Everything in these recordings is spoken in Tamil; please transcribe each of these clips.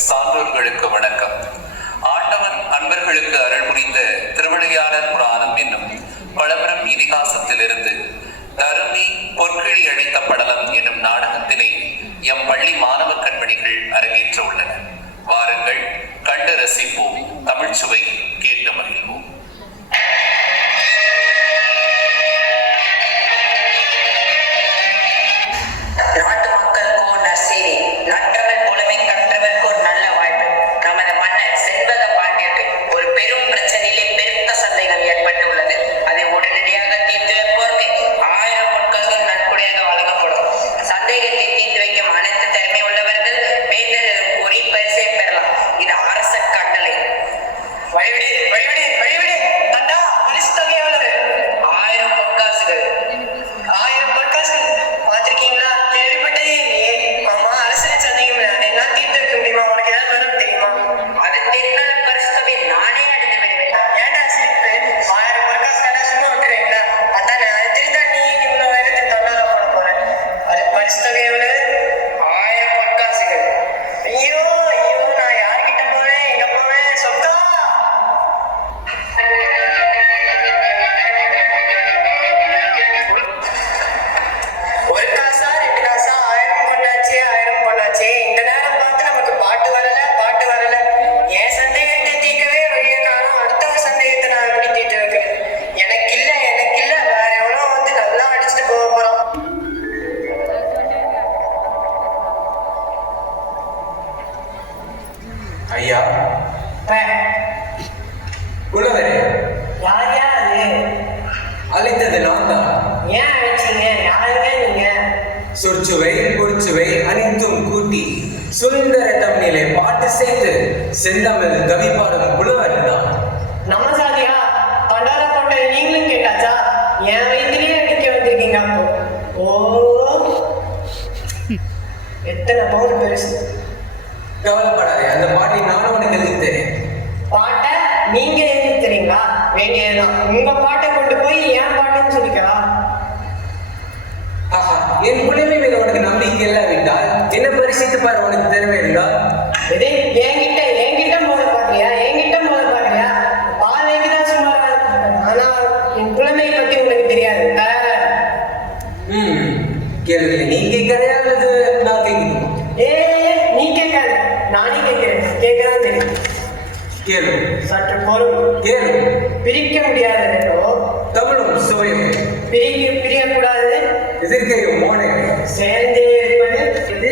சான்றோர்களுக்கு வணக்கம். ஆண்டவன் அன்பர்களுக்கு அருள் புரிந்த திருவிளையாடல் புராணம் என்னும் பழம்பெரும் இதிகாசத்திலிருந்து தருமி பொற்கிழி அழித்த படலம் என்னும் நாடகத்தினை எம் பள்ளி மாணவ கண்மணிகள் அரங்கேற்ற உள்ளனர். வாருங்கள், கண்டு ரசிப்போம், தமிழ் சுவை கேட்டு மகிழ்வோம். ஐயா புலவரே, அழைத்தது நான் தான். ஏன் அழைச்சீங்க? யாருங்க நீங்க? சொற்சுவை பொற்சுவை அனைத்தும் கூட்டி சுந்தர தமிழிலே பாட்டு செய்து செந்தமிழ் கவி பாடும் புலவர் தான். நம்ம சாதியா பண்டார போட்ட நீங்களும் கேட்டாச்சா? என் வயிற்றுலயே அடிக்க வந்திருக்கீங்க. அப்போ எத்தனை பவுன் பெருசு. கவலைப்படாதே, அந்த பாட்டை நானும் உனக்கு எழுதித்தேன். பாட்டை நீங்க எழுதித்தரீங்களா? வேண்டியதுதான். உங்க பாட்டை கொண்டு போய் என் பாட்டுன்னு சொல்லிக்கலாம். ஆஹா, என் புலமை மீது உனக்கு நம்பிக்கை இல்லாவிட்டால் என்ன பரிசித்து பாரு, உனக்கு திறமை இருந்தா. இதே என்கிட்ட மோத பாக்கலையா? என்கிட்ட மோத பாக்கலையா? பாதைக்கு தான் சும்மா. ஆனா என் புலமை பத்தி உனக்கு தெரியாது. கேள்வி நீ கேட்கறதா அல்லது நான் கேட்கணுமா? நீ கேட்காது, நானே கேட்கிறேன். கேட்கதான் தெரியும். கேளு. சற்று பொருள். கேளு. பிரிக்க முடியாது தமிழும் சுவையும் பிரியக்கூடாது. எதிர்க்கையும் மோனை சேர்ந்தே இருப்பது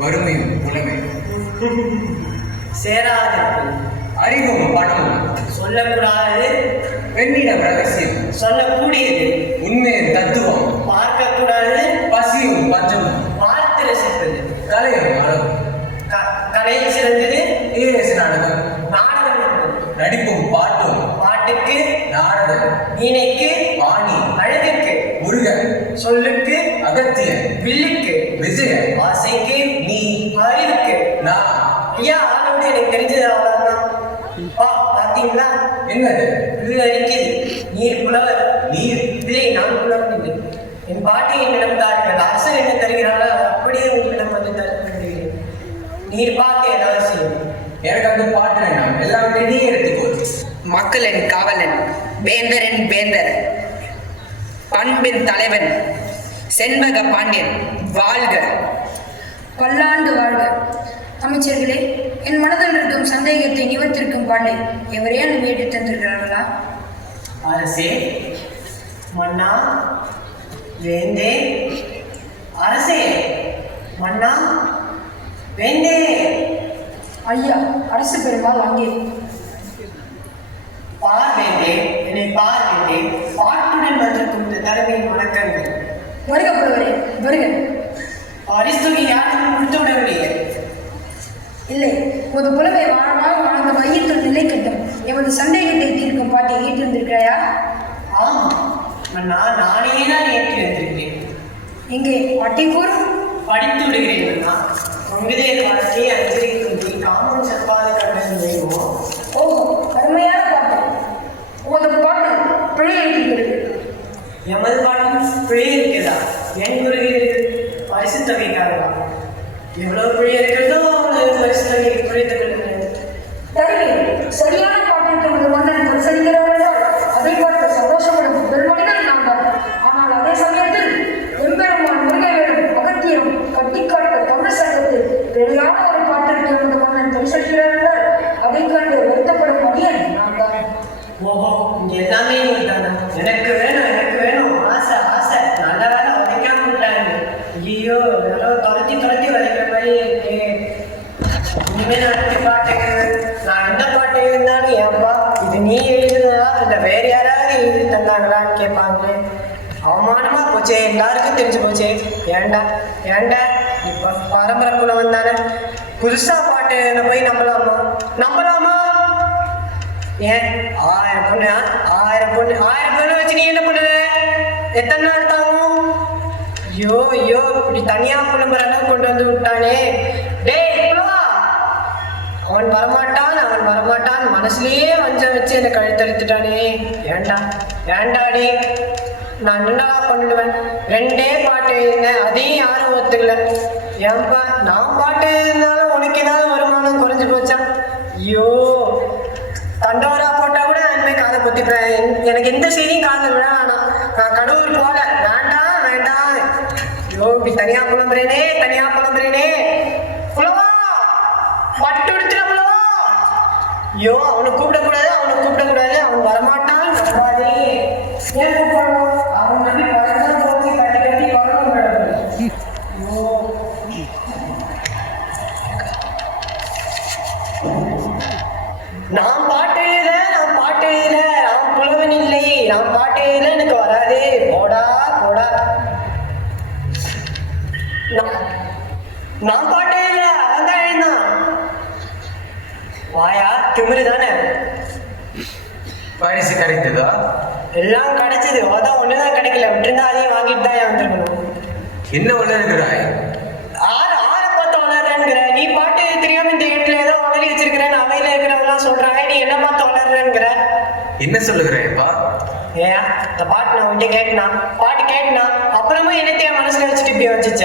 வறுமையும் புலமையும் சேராது. அறிவும் பணமும் சொல்லக்கூடாது. பெண்ணிடம் ரகசியம் சொல்லக்கூடியது. உண்மையின் தத்துவம் பார்க்கக்கூடாது. பசியும் பஞ்சமும் பார்த்து ரசிப்பது. கலையும் அளவும் கலையில் சிறந்தது நாடகம். நாடகம் நடிப்பும் பாட்டும். பாட்டுக்கு நாரதன், வீணைக்கு வாணி, அழகுக்கு முருகன், சொல்லுக்கு அகத்தியன், வில்லுக்கு விஜயன், ஆசைக்கு நீ, அறிவுக்கு நான். ஐயா, ஆளோடு எனக்கு தெரிஞ்சது அவ்வளவுதான். பாத்தீங்களா? என்னது? வில்லு அரிக்குது. நீர் புலவர். நீர் இல்லை, நான் புலவர் இல்லை. என் பாட்டி என்னிடம் தாருங்கள். அரசர் என்ன தருகிறாரோ அது அப்படியே உங்களிடம் வந்து தருகிறேன். நீர் பார்த்து ஏதாவது செய்யும். எனக்கு அந்த பாட்டு வேண்டாம், எல்லாம் நீ எடுத்துக்கோ. மக்களின் காவலன், வேந்தரின் வேந்தர், பண்பின் தலைவன் செண்பக பாண்டியன் வாழ்க. பல்லாண்டு வாழ்க. அமைச்சர்களே, என் மனதில் இருக்கும் சந்தேகத்தை நிவர்த்திருக்கும் பாடலை எவரேனும் ஏற்று தந்திருக்கிறார்களா? அரசே, மன்னா, வேந்தே, அரசே, மன்னா, வேந்தே. ஐயா, அரசு பெருமாள் அங்கே. பார் வேந்தே, என்னை பார் வேந்தே. பாட்டுடன் வந்திருக்கும் இந்த தலைமையின் வணக்கங்கள். வருக புலவரே, வருக. பரிசுத்தொகை யாருக்கும் கொடுத்து விடவில்லையே. இல்லை, ஒரு புலவை வாழ்நாள் வாழ்ந்த மையத்தில் நிலை கட்டும் எமது சந்தேகத்தை தீர்க்கும் பாட்டியை ஏற்றிருந்திருக்கிறாயா? ஆம் மன்னா, நானே தான் ஏற்றி வந்திருக்கிறேன். இங்கே பாட்டை கூறு. படித்து விடுகிறேன் மன்னா. உங்களே காட்சி அஞ்சலி குந்தி காமன் சப்பாத கண்ணன் தெய்வோ. ஓஹோ, அருமையான பாட்டு. உமது பாட்டு பிழை இருக்கிறது. எமது பாட்டும் பிழை இருக்கிறதா? என் குறுகிறது பரிசு தொகைக்காரா? எவ்வளவு பிழை இருக்கிறதோ பரிசுகளை புரிந்து கொள்கிறேன். சரியான பாட்டிற்கு ஒரு மன்னன் பரிசளிக்கிறார் என்றால் அதை பார்த்து சந்தோஷப்படும் முதல் மனிதன் நான் தான். ஆனால் அதே சமயத்தில் எம்பெருமான் முருகவேலும் அகத்தியரும் கட்டிக்காட்ட தமிழ் சங்கத்தில் வெளியான ஒரு பாட்டிற்கு ஒரு மன்னன் பரிசளிக்கிறார் என்றால் அதை கண்டு வருத்தப்படும் மனிதன் நான் தான். ஓஹோ, இங்க எல்லாமே நீதானா? எனக்கு வேணும் ஆசை ஆசை. நல்ல வேலை உடைக்காம விட்டாங்க. ஐயோ, ஏதோ தொலைச்சி வரைக்கிற மாதிரி இருக்கு. இனிமே நான் எப்படி பாட்டு நான் என்ன பாட்டு இருந்தாலும் ஏன்பா இது நீ எழுதுனதா இல்லை வேற யாராவது எழுதி தந்தாங்களான்னு கேட்பாங்க. அவமானமா போச்சே, எல்லாருக்கும் தெரிஞ்சு போச்சே. ஏண்டா இப்ப பரம்பரை குல வந்தானே புதுசா பாட்டு போய் நம்பலாமா? ஏன் 1000 பொண்ணு வச்சு நீ என்ன பண்ணுவ? எத்தனை நாள் தாங்கும்? ஐயோ இப்படி தனியா புலம்புற அளவு கொண்டு வந்து விட்டானே. டேய் புலவா, அவன் வரமாட்டான் மனசுலயே வஞ்சம் வச்சு என்னை கழுத்தெடுத்துட்டானே. ஏண்டாடி நான் என்னடா பண்ணிடுவேன்? 2 பாட்டு எழுதினேன், அதையும் யாரும் ஒத்துக்கல. ஏன்பா நான் பாட்டு எழுதினாலும் உனக்கு ஏதாவது வருமானம் குறைஞ்சு போச்சா? ஐயோ, தண்டோரா போட்டா கூட இனிமே காதை பொத்திப்பேன். எனக்கு எந்த செய்தியும் காதை விட வேணாம். நான் கடவுள் போல வேண்டாம். ஐயோ, இப்படி தனியா புலம்புறேனே. புலவா, பட்டு எடுத்துட புலவா. ஐயோ, அவனை கூப்பிடக்கூடாது. அவன் வரமாட்டான். நம்பாதே. ஏன் கூப்பிடணும்? அவன் நம்பி பழக்கம் போச்சு கட்டி வரணும். ஐயோ, நான் பாட்டு எழுத நான் புலவன் இல்லை. நான் பாட்டு எழுத எனக்கு வராது. போடா நான் பாட்டு எழுத அதான் எழுதான். வாயா திமிரு தானே. பரிசு கிடைத்ததா? எல்லாம் கிடைச்சது. அதான் ஒண்ணுதான் கிடைக்கல. விட்டுருந்தா அதையும் வாங்கிட்டு தான் வந்திருக்கணும். என்ன வளர்கிறாய்? ஆரை பார்த்து வளர்றேங்கிற நீ பாட்டு தெரியாம இந்த வீட்டுல ஏதோ வளரி வச்சிருக்கிறேன்னு அவையில இருக்கிறவங்களாம் சொல்றாங்க. நீ என்ன பார்த்து வளர்றேங்கிற? என்ன சொல்லுகிறேப்பா? ஏன் இந்த பாட்டு நான் உன்கிட்ட கேட்டனா அப்புறமா என்னத்தையும் மனசுல வச்சுட்டு இப்படி வச்சுச்ச?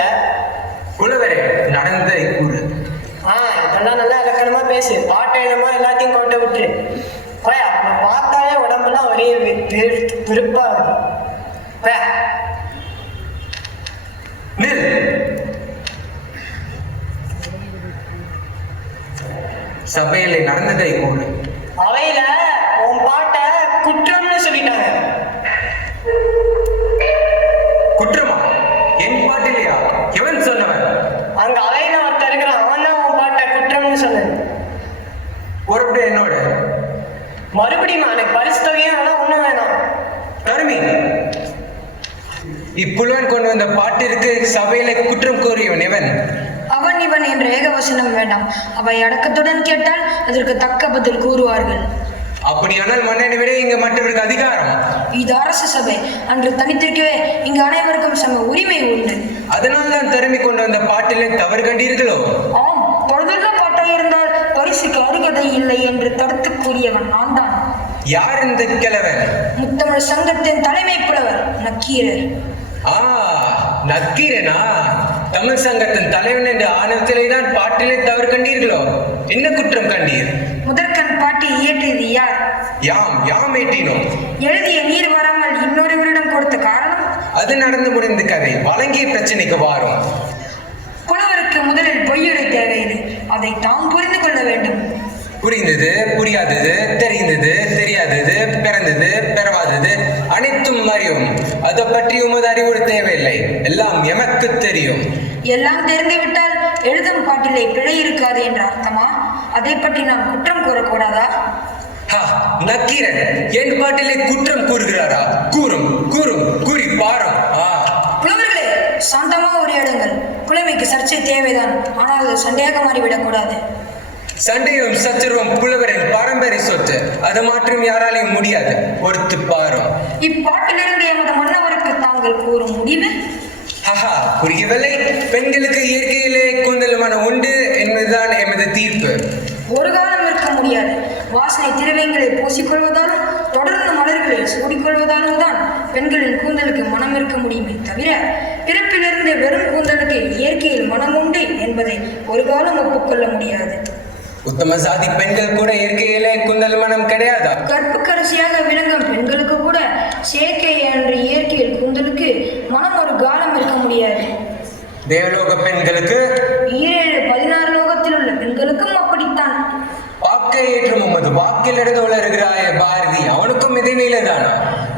புலவரே, நடந்ததை கூறு. இதெல்லாம் நல்லா இலக்கணமா பேசு. பாட்டு எழுதமா எல்லாத்தையும் கொண்டு விட்டுரு. அவனை பார்த்தாலே உடம்புலாம் ஒரே விருப்பா இருக்கு. சபையில நடந்ததை கூறு. அவையில உன் பாட்ட குற்றம்னு சொல்லிட்டாங்க. குற்றமா? என் பாட்டிலையா? எவன் சொன்னவன்? அங்க அவையில ஒருத்தர் இருக்கிறான். அவன் தான் உன் பாட்ட குற்றம்னு சொன்னேன். ஒருபடி என்னோட மறுபடியும் எனக்கு பரிசு தொகையும் வேணாம், ஒண்ணும் வேணாம். தருமி, இப்புலவன் கொண்டு வந்த பாட்டிற்கு சபையில குற்றம் கூறியவன் எவன்? அவன் இவன் என்ற ஏகவசனம் வேண்டாம். அவை அடக்கத்துடன் கேட்டால் அதற்கு தக்க பதில் கூறுவார்கள். அப்படியானால் மன்னனை விட இங்கு மற்றவருக்கு அதிகாரம். இது அரசு சபை. அன்று தனித்திருக்கவே இங்கு அனைவருக்கும் சம உரிமை உண்டு. அதனால் தான் தருமி கொண்டு வந்த பாட்டிலே தவறு கண்டீர்களோ? ஆம், பொழுதுள்ள பாட்டாக இருந்தால் பரிசுக்கு அருகதை இல்லை என்று தடுத்து கூறியவன் நான் தான். யார் இந்த கிழவன்? முத்தமிழ் சங்கத்தின் தலைமை புலவர் நக்கீரர். நக்கீரனா? தமிழ் சங்கத்தின் தலைவன் என்ற ஆணவத்திலே தான் பாட்டிலே தவறு கண்டீர்களோ? என்ன குற்றம் கண்டீர்? முதற்கண் பாட்டி இயற்றியது யார்? யாம் ஏற்றினோம். எழுதிய நீர் வராமல் இன்னொருவரிடம் கொடுத்த காரணம்? அது நடந்து முடிந்த கதை. வழங்கிய பிரச்சனைக்கு வாரும். புலவருக்கு முதலில் பொய்யுரை தேவையில்லை. அதை தாம் புரிந்து கொள்ள வேண்டும். புரிந்தது, புரியாதது, தெரிந்தது, தெரியாதது, பிறந்தது, பிறவாதது அனைத்தும் அறியும். அதை பற்றி உமது அறிவுறு தேவையில்லை. எல்லாம் எமக்கு தெரியும். எல்லாம் தெரிந்துவிட்டால் எழுதும் பாட்டிலே பிழை இருக்காது என்ற அர்த்தமா? அதை பற்றி நாம் குற்றம் கூறக்கூடாதா? நக்கீரன் என் பாட்டிலே குற்றம் கூறுகிறாரா? கூறி பாரும். புலவர்களே, சாந்தமா உரையாடுங்கள். புலமைக்கு சர்ச்சை தேவைதான், ஆனால் அது சந்தேகம் மாறிவிடக்கூடாது. சண்டையும் சச்சரவும் புலவரின் பாரம்பரிய சொத்து. அதை மாற்றும் யாராலையும் முடியாது. பொறுத்து பாரும். இப்பாட்டிலிருந்து எமது மன்னவருக்கு தாங்கள் கூறும் முடிவு? புரியவில்லை. பெண்களுக்கு இயற்கையிலே கூந்தல் மனம் உண்டு என்பதுதான் எமது தீர்ப்பு. ஒரு காலம் இருக்க முடியாது. வாசனை திரவியங்களை பூசிக்கொள்வதாலும் தொடர்ந்து மலர்களை சூடிக்கொள்வதாலும் தான் பெண்களின் கூந்தலுக்கு மனம் இருக்க முடியுமே தவிர பிறப்பிலிருந்து வெறும் கூந்தலுக்கு இயற்கையில் மனம் உண்டு என்பதை ஒரு காலம் ஒப்புக்கொள்ள முடியாது. உத்தம சாதி பெண்கள் கூட இயற்கையிலே கூந்தல் மனம் கிடையாதா? கற்புக்கரசியாக விளங்கும் பெண்களுக்கு கூட செயற்கை என்ற இயற்கையில் கூந்தலுக்கு மனம் ஒரு காலம் இருக்க முடியாது. தேவலோக பெண்களுக்கு 16 லோகத்தில் உள்ள பெண்களுக்கும் அப்படித்தான். வாக்கை ஏற்றும் உமது வாக்கில் இருந்து வளர்கிறாய பாரதி, அவனுக்கும் இதே நிலைதானா?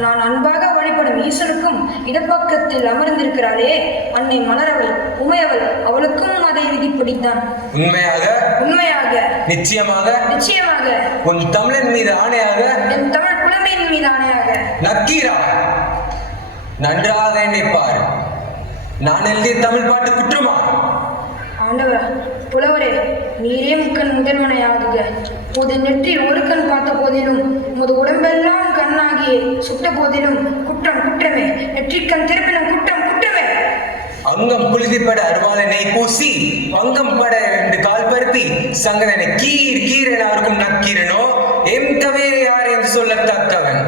நான் அன்பாக வழிபடும் ஈசனுக்கும் இடப்பக்கத்தில் அமர்ந்திருக்கிறாளே அன்னை மலரவள் உமையவள், அவளுக்கும் அதை விதிப்படித்தான். உண்மையாக? உண்மையாக. நிச்சயமாக? நிச்சயமாக. உன் தமிழன் மீது ஆணையாக? என் தமிழ் புலமையின் மீது ஆணையாக. நக்கீரா, நன்றாக எண்ணிப்பார். நான் எழுதிய தமிழ் பாட்டு குற்றமா? ஆண்டவர், புலவரே, நீரே முக்கண் முதல்வனையாகுக. உமது நெற்றில் ஒரு கண் பார்த்த போதிலும் உமது உடம்பெல்லாம் கண்ணாகி சுட்ட போதிலும் குற்றம் குற்றமே. நெற்றிக்கண் திருப்பினும் குற்றம் குற்றமே. அங்கம் புழுதிப்பட அருவாலை நெய் பூசி பங்கம் பட 2 கால் பருத்தி சங்கதனை கீர் கீர் என அவருக்கும் நக்கீரனோ எம் தவிர யார் என்று சொல்லத்தக்கவன்.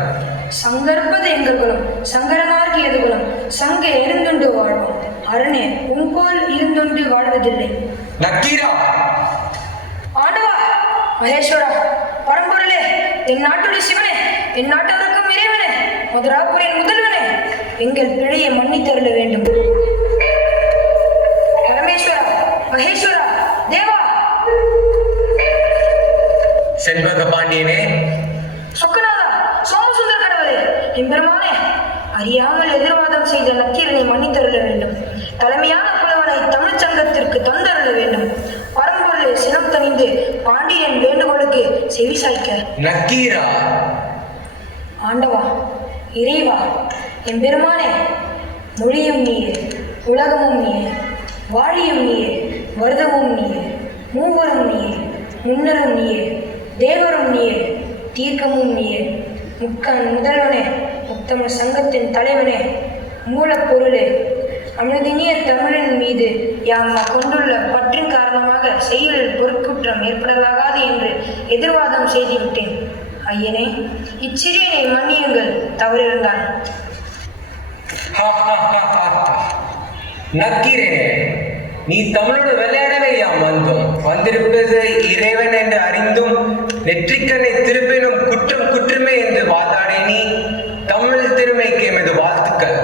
சங்கற்பது எங்கள் குலம், சங்கரனார்க்கு எது குலம்? சங்க இருந்துண்டு வாழ்வோம், அரணே உன் போல் இருந்துண்டு வாழ்வதில்லை. நக்கீரா! ஆண்டவா, மகேஸ்வரா, பரம்பொருளே, என் நாட்டுடைய சிவனே, என் நாட்டவருக்கும் இறைவனே, மதுராபுரியின் முதல்வனே, எங்கள் பிழையை மன்னித்தருள வேண்டும். பரமேஸ்வரா, மகேஸ்வரா, தேவா. செண்பக பாண்டியனே, சொக்கநாதா, சோமசுந்தர கடவுளே, எம்பெருமானே, அறியாமல் எதிர்வாதம் செய்த நக்கீரனை மன்னித்தருள வேண்டும். தலைமையான புலவனை தமிழ்ச் சங்கத்திற்கு தந்தருள வேண்டும். பரம்பொருளை சினம் தணிந்து பாண்டியன் வேண்டுகோளுக்கு செவிசாய்க்க. நக்கீரா! ஆண்டவா, இறைவா, எம்பெருமானே, மொழியும் நீயே, உலகமும் நீயே, வாழியும் நீயே, வருதமும் நீயே, மூவரும் நீயே, முன்னரும் நீயே, தேவரும் நீயே, தீர்க்கமும் நீயே, முக்கண் முதல்வனே, முத்தமிழ் சங்கத்தின் தலைவனே, மூலப்பொருளே, அனுதினிய தமிழின் மீது யாம் கொண்டுள்ள பற்றின் காரணமாக செயலில் பொருட்குற்றம் ஏற்படலாகாது என்று எதிர்வாதம் செய்துவிட்டேன். ஐயனே, இச்சிறியனை மன்னியுங்கள், தவறிருந்தான். நக்கீரனே, நீ தமிழோடு விளையாடவே யாம் வந்தோம். வந்திருப்பது இறைவன் என்று அறிந்தும் நெற்றிக்கண்ணை திருப்பினும் குற்றம் குற்றமே என்று வாதாடே நீ. தமிழ் திறமைக்கு எமது வாழ்த்துக்கள்.